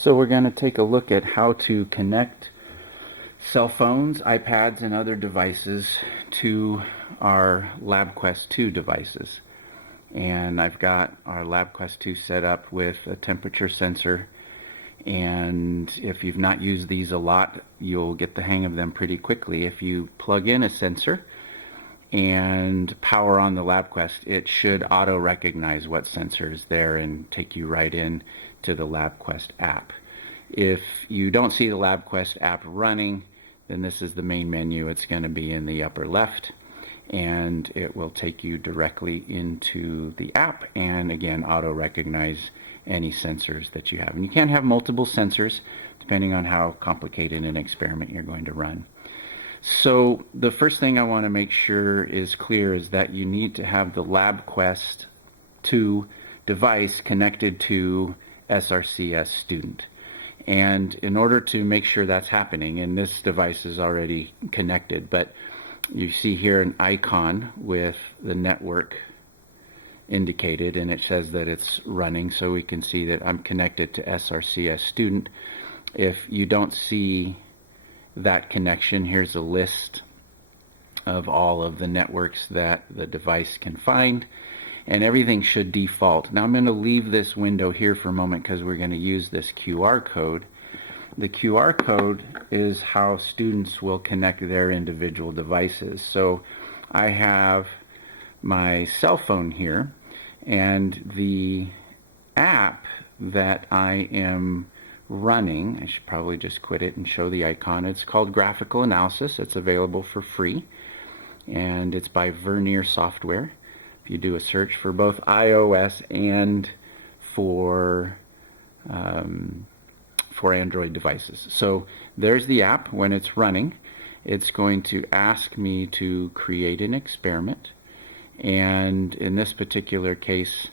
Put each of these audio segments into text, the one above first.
So we're going to take a look at how to connect cell phones, iPads, and other devices to our LabQuest 2 devices. And I've got our LabQuest 2 set up with a temperature sensor, and if you've not used these a lot, you'll get the hang of them pretty quickly. If you plug in a sensor and power on the LabQuest, it should auto recognize what sensor is there and take you right in to the LabQuest app. If you don't see the LabQuest app running, then this is the main menu. It's going to be in the upper left, and it will take you directly into the app and again auto recognize any sensors that you have. And you can have multiple sensors depending on how complicated an experiment you're going to run. So the first thing I want to make sure is clear is that you need to have the LabQuest 2 device connected to SRCS Student. And in order to make sure that's happening, and this device is already connected, but you see here an icon with the network indicated, and it says that it's running, so we can see that I'm connected to SRCS Student. If you don't see that connection, here's a list of all of the networks that the device can find, and everything should default. Now I'm going to leave this window here for a moment because we're going to use this QR code. The QR code is how students will connect their individual devices. So I have my cell phone here, and the app that I am running, I should probably just quit it and show the icon. It's called Graphical Analysis. It's available for free, and it's by Vernier software. If you do a search for both iOS and for Android devices. So there's the app. When it's running, it's going to ask me to create an experiment, and in this particular case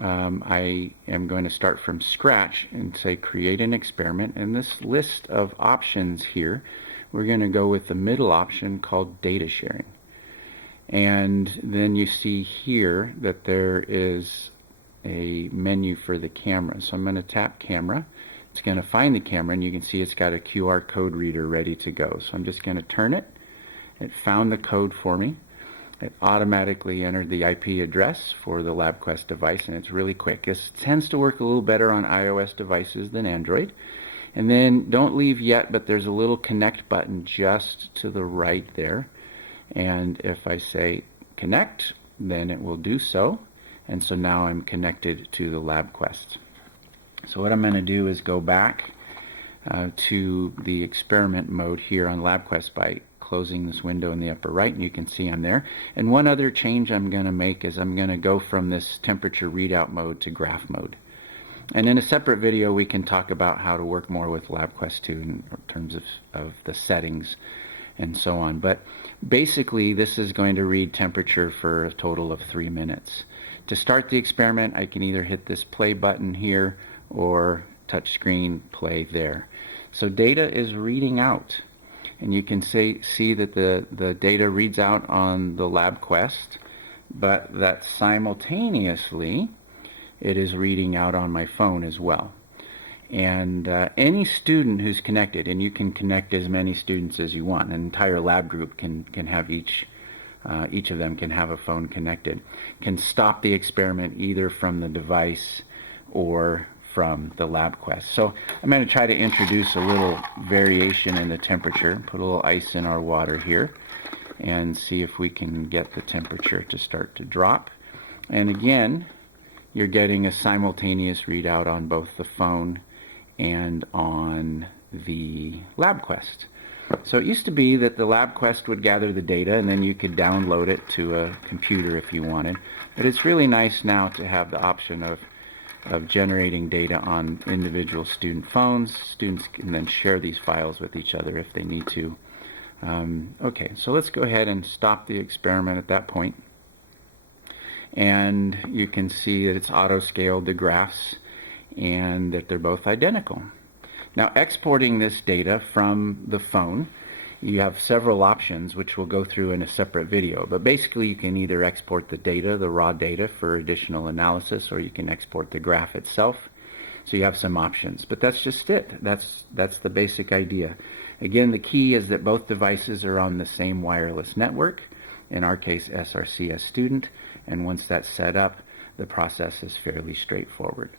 I am going to start from scratch and say create an experiment. And this list of options here, we're going to go with the middle option called data sharing. And then you see here that there is a menu for the camera. So I'm going to tap camera. It's going to find the camera, and you can see it's got a QR code reader ready to go. So I'm just going to turn it. It found the code for me. It automatically entered the IP address for the LabQuest device, and it's really quick. This tends to work a little better on iOS devices than Android. And then don't leave yet, but there's a little connect button just to the right there. And if I say connect, then it will do so. And so now I'm connected to the LabQuest. So what I'm going to do is go back to the experiment mode here on LabQuest by closing this window in the upper right, and you can see I'm there. And one other change I'm going to make is I'm going to go from this temperature readout mode to graph mode. And in a separate video we can talk about how to work more with LabQuest 2 in terms of the settings and so on. But basically this is going to read temperature for a total of 3 minutes. To start the experiment, I can either hit this play button here or touch screen play there. So data is reading out, and you can see that the data reads out on the LabQuest, but that simultaneously it is reading out on my phone as well. And any student who's connected, and you can connect as many students as you want, an entire lab group can have each of them can have a phone connected, can stop the experiment either from the device or from the LabQuest. So I'm going to try to introduce a little variation in the temperature, put a little ice in our water here, and see if we can get the temperature to start to drop. And again, you're getting a simultaneous readout on both the phone and on the LabQuest. So it used to be that the LabQuest would gather the data and then you could download it to a computer if you wanted. But it's really nice now to have the option of generating data on individual student phones. Students can then share these files with each other if they need to. Okay, so let's go ahead and stop the experiment at that point. And you can see that it's auto-scaled the graphs and that they're both identical. Now, exporting this data from the phone, you have several options which we'll go through in a separate video. But basically you can either export the data, the raw data, for additional analysis, or you can export the graph itself. So you have some options, but that's just it. That's the basic idea. Again, the key is that both devices are on the same wireless network, in our case SRCS student, and once that's set up, the process is fairly straightforward.